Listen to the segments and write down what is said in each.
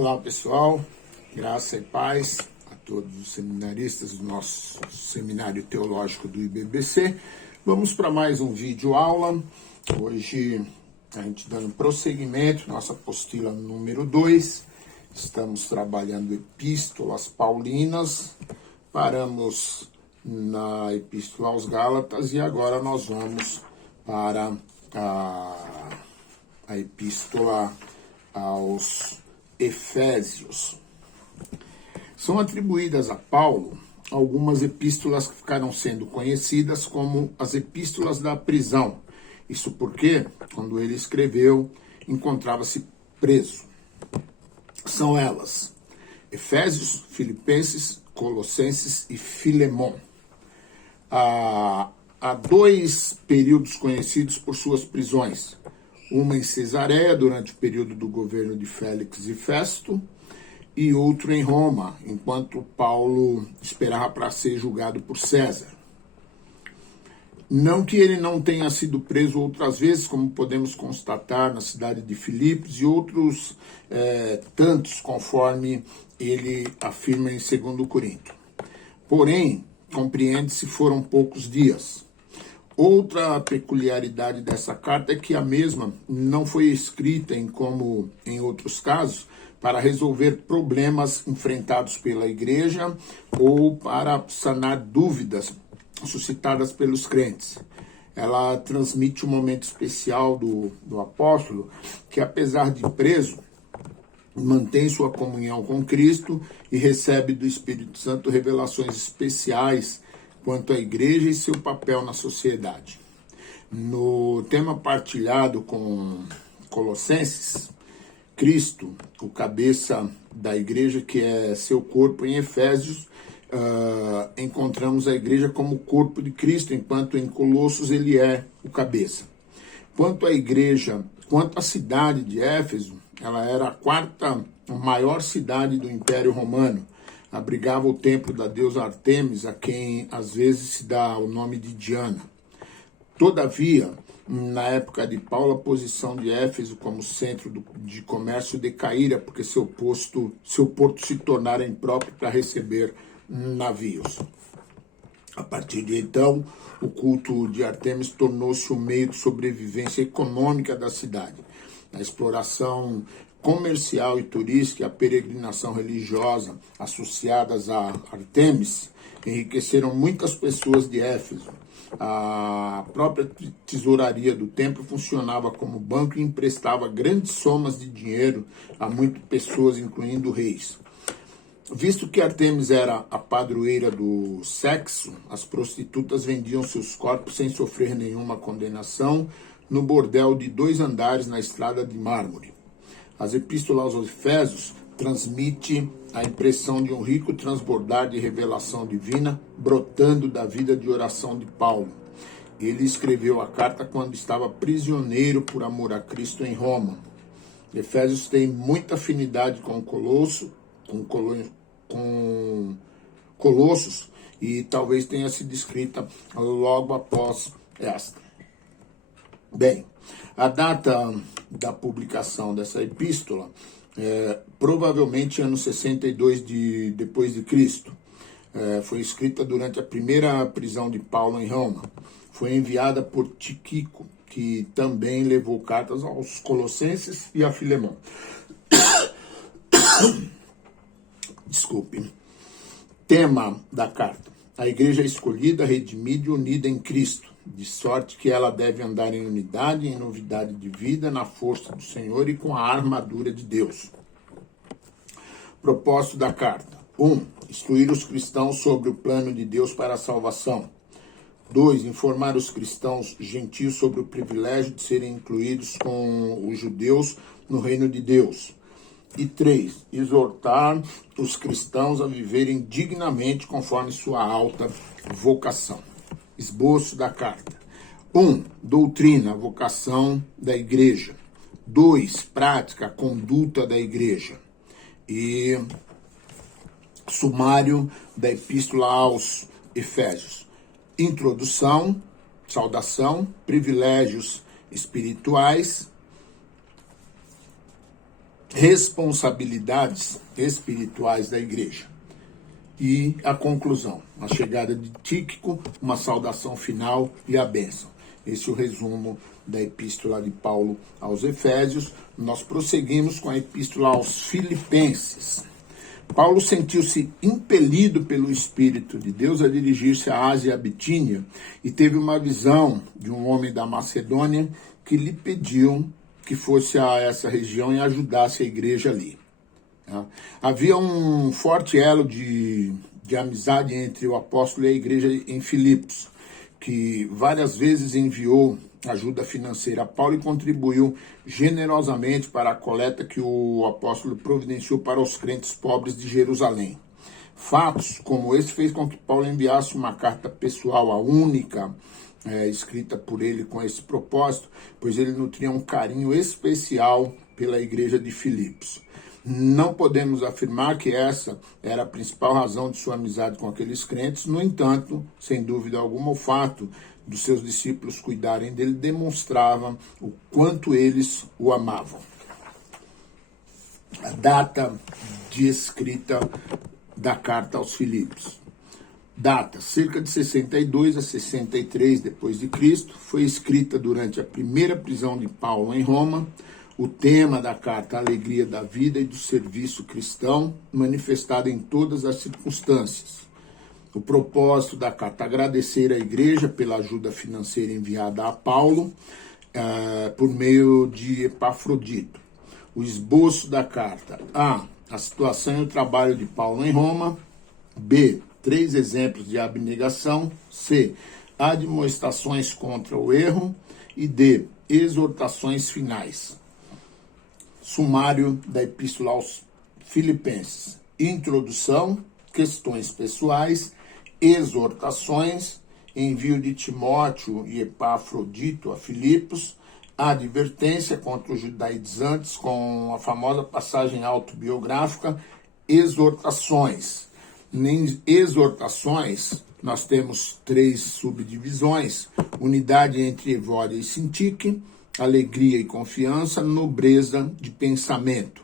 Olá pessoal, graça e paz a todos os seminaristas do nosso seminário teológico do IBBC. Vamos para mais um vídeo aula. Hoje a gente dando prosseguimento, nossa apostila número 2. Estamos trabalhando epístolas paulinas, paramos na epístola aos Gálatas e agora nós vamos para a epístola aos Efésios. São atribuídas a Paulo algumas epístolas que ficaram sendo conhecidas como as epístolas da prisão. Isso porque, quando ele escreveu, encontrava-se preso. São elas: Efésios, Filipenses, Colossenses e Filemon. Há dois períodos conhecidos por suas prisões. Uma em Cesareia, durante o período do governo de Félix e Festo, e outro em Roma, enquanto Paulo esperava para ser julgado por César. Não que ele não tenha sido preso outras vezes, como podemos constatar na cidade de Filipos e outros tantos, conforme ele afirma em 2 Coríntios. Porém, compreende-se, foram poucos dias. Outra peculiaridade dessa carta é que a mesma não foi escrita, como em outros casos, para resolver problemas enfrentados pela igreja ou para sanar dúvidas suscitadas pelos crentes. Ela transmite um momento especial do apóstolo, que apesar de preso, mantém sua comunhão com Cristo e recebe do Espírito Santo revelações especiais quanto à igreja e seu papel na sociedade. No tema partilhado com Colossenses, Cristo, o cabeça da igreja, que é seu corpo, em Efésios, encontramos a igreja como o corpo de Cristo, enquanto em Colossos ele é o cabeça. Quanto à igreja, quanto à cidade de Éfeso, ela era a quarta maior cidade do Império Romano. Abrigava o templo da deusa Artemis, a quem às vezes se dá o nome de Diana. Todavia, na época de Paulo, a posição de Éfeso como centro de comércio decaíra, porque seu porto se tornara impróprio para receber navios. A partir de então, o culto de Artemis tornou-se um meio de sobrevivência econômica da cidade. A exploração comercial e turística e a peregrinação religiosa associadas a Artemis enriqueceram muitas pessoas de Éfeso. A própria tesouraria do templo funcionava como banco e emprestava grandes somas de dinheiro a muitas pessoas, incluindo reis. Visto que Artemis era a padroeira do sexo, as prostitutas vendiam seus corpos sem sofrer nenhuma condenação no bordel de 2 andares na estrada de mármore. As epístolas aos Efésios transmite a impressão de um rico transbordar de revelação divina brotando da vida de oração de Paulo. Ele escreveu a carta quando estava prisioneiro por amor a Cristo em Roma. Efésios tem muita afinidade com Colossos e talvez tenha sido escrita logo após esta. Bem, a data da publicação dessa epístola provavelmente ano 62 depois de Cristo. Foi escrita durante a primeira prisão de Paulo em Roma. Foi enviada por Tíquico, que também levou cartas aos Colossenses e a Filemon. Desculpe. Tema da carta: a igreja escolhida, redimida e unida em Cristo, de sorte que ela deve andar em unidade, em novidade de vida, na força do Senhor e com a armadura de Deus. Propósito da carta: 1. Instruir os cristãos sobre o plano de Deus para a salvação. 2. Informar os cristãos gentios sobre o privilégio de serem incluídos com os judeus no reino de Deus. E 3. Exortar os cristãos a viverem dignamente conforme sua alta vocação. Esboço da carta: 1. Doutrina, vocação da igreja. 2. Prática, conduta da igreja. E sumário da epístola aos Efésios: introdução, saudação, privilégios espirituais, responsabilidades espirituais da igreja. E a conclusão, a chegada de Tíquico, uma saudação final e a bênção. Esse é o resumo da epístola de Paulo aos Efésios. Nós prosseguimos com a epístola aos Filipenses. Paulo sentiu-se impelido pelo Espírito de Deus a dirigir-se à Ásia e à Bitínia e teve uma visão de um homem da Macedônia que lhe pediu que fosse a essa região e ajudasse a igreja ali. Havia um forte elo de amizade entre o apóstolo e a igreja em Filipos, que várias vezes enviou ajuda financeira a Paulo e contribuiu generosamente para a coleta que o apóstolo providenciou para os crentes pobres de Jerusalém. Fatos como esse fez com que Paulo enviasse uma carta pessoal, a única, escrita por ele com esse propósito, pois ele nutria um carinho especial pela igreja de Filipos. Não podemos afirmar que essa era a principal razão de sua amizade com aqueles crentes, no entanto, sem dúvida alguma, o fato dos seus discípulos cuidarem dele demonstrava o quanto eles o amavam. A data de escrita da carta aos Filipos. Data, cerca de 62 a 63 depois de Cristo, foi escrita durante a primeira prisão de Paulo em Roma. O tema da carta, a alegria da vida e do serviço cristão, manifestado em todas as circunstâncias. O propósito da carta, agradecer à igreja pela ajuda financeira enviada a Paulo por meio de Epafrodito. O esboço da carta, A, a situação e o trabalho de Paulo em Roma. B, 3 exemplos de abnegação. C, admoestações contra o erro. E D, exortações finais. Sumário da Epístola aos Filipenses. Introdução, questões pessoais, exortações, envio de Timóteo e Epafrodito a Filipos, advertência contra os judaizantes com a famosa passagem autobiográfica, exortações. Em exortações, nós temos 3 subdivisões: unidade entre Evódia e Sintique, alegria e confiança, nobreza de pensamento,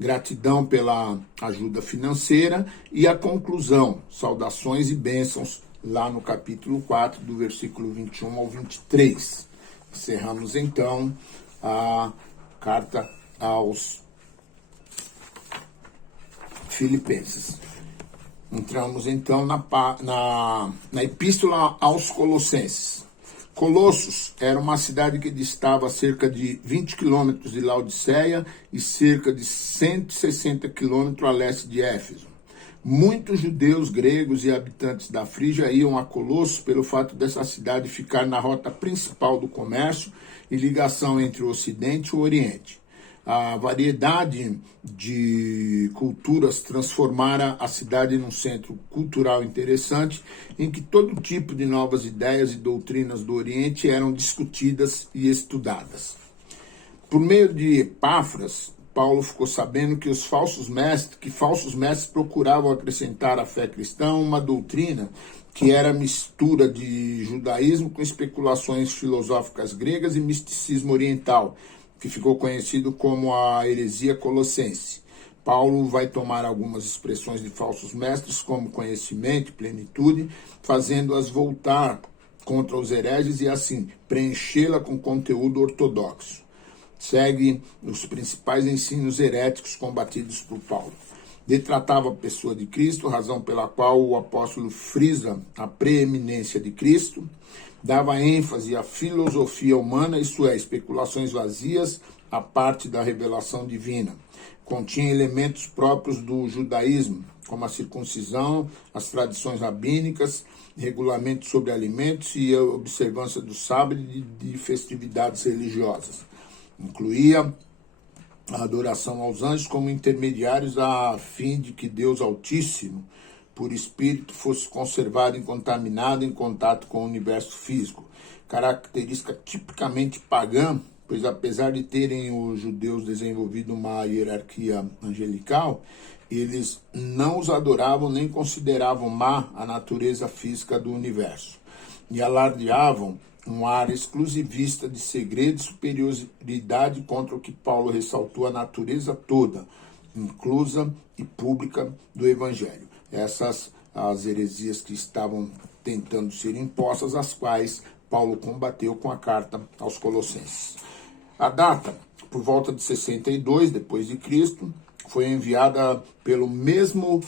gratidão pela ajuda financeira e a conclusão, saudações e bênçãos, lá no capítulo 4, do versículo 21 ao 23. Encerramos então a carta aos Filipenses. Entramos então na epístola aos Colossenses. Colossos era uma cidade que distava a cerca de 20 quilômetros de Laodiceia e cerca de 160 quilômetros a leste de Éfeso. Muitos judeus, gregos e habitantes da Frígia iam a Colossos pelo fato dessa cidade ficar na rota principal do comércio e ligação entre o Ocidente e o Oriente. A variedade de culturas transformara a cidade num centro cultural interessante, em que todo tipo de novas ideias e doutrinas do Oriente eram discutidas e estudadas. Por meio de Epáfras, Paulo ficou sabendo que falsos mestres procuravam acrescentar à fé cristã uma doutrina que era mistura de judaísmo com especulações filosóficas gregas e misticismo oriental, que ficou conhecido como a heresia colossense. Paulo vai tomar algumas expressões de falsos mestres, como conhecimento e plenitude, fazendo-as voltar contra os hereges e, assim, preenchê-la com conteúdo ortodoxo. Segue os principais ensinos heréticos combatidos por Paulo. Detratava a pessoa de Cristo, razão pela qual o apóstolo frisa a preeminência de Cristo, dava ênfase à filosofia humana, isto é, especulações vazias, à parte da revelação divina. Continha elementos próprios do judaísmo, como a circuncisão, as tradições rabínicas, regulamentos sobre alimentos e a observância do sábado e de festividades religiosas. Incluía a adoração aos anjos como intermediários a fim de que Deus Altíssimo, por espírito, fosse conservado incontaminado em contato com o universo físico, característica tipicamente pagã, pois apesar de terem os judeus desenvolvido uma hierarquia angelical, eles não os adoravam nem consideravam má a natureza física do universo, e alardeavam um ar exclusivista de segredo e superioridade contra o que Paulo ressaltou, a natureza toda, inclusa e pública do Evangelho. Essas as heresias que estavam tentando ser impostas, as quais Paulo combateu com a carta aos Colossenses. A data, por volta de 62 depois de Cristo, foi enviada pelo mesmo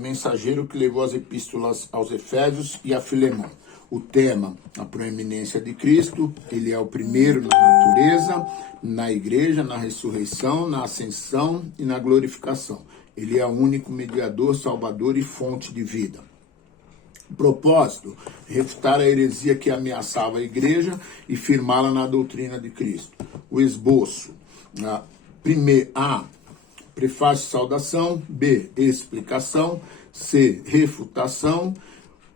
mensageiro que levou as epístolas aos Efésios e a Filemão. O tema, a proeminência de Cristo, ele é o primeiro na natureza, na igreja, na ressurreição, na ascensão e na glorificação. Ele é o único mediador, salvador e fonte de vida. O propósito, refutar a heresia que ameaçava a igreja e firmá-la na doutrina de Cristo. O esboço, A, prefácio e saudação, B, explicação, C, refutação,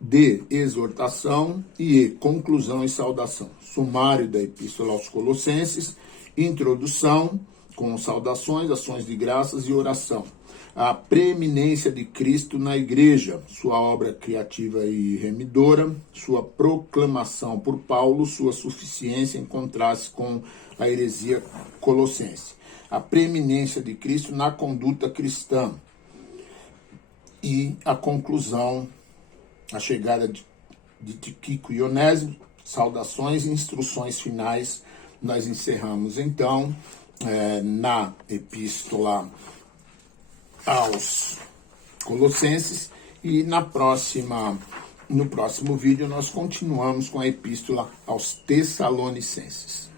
D, exortação e E, conclusão e saudação. Sumário da Epístola aos Colossenses, introdução, com saudações, ações de graças e oração. A preeminência de Cristo na igreja, sua obra criativa e remidora, sua proclamação por Paulo, sua suficiência em contraste com a heresia colossense. A preeminência de Cristo na conduta cristã e a conclusão, a chegada de Tíquico e Onésimo, saudações e instruções finais. Nós encerramos então na epístola aos Colossenses e no próximo vídeo nós continuamos com a epístola aos Tessalonicenses.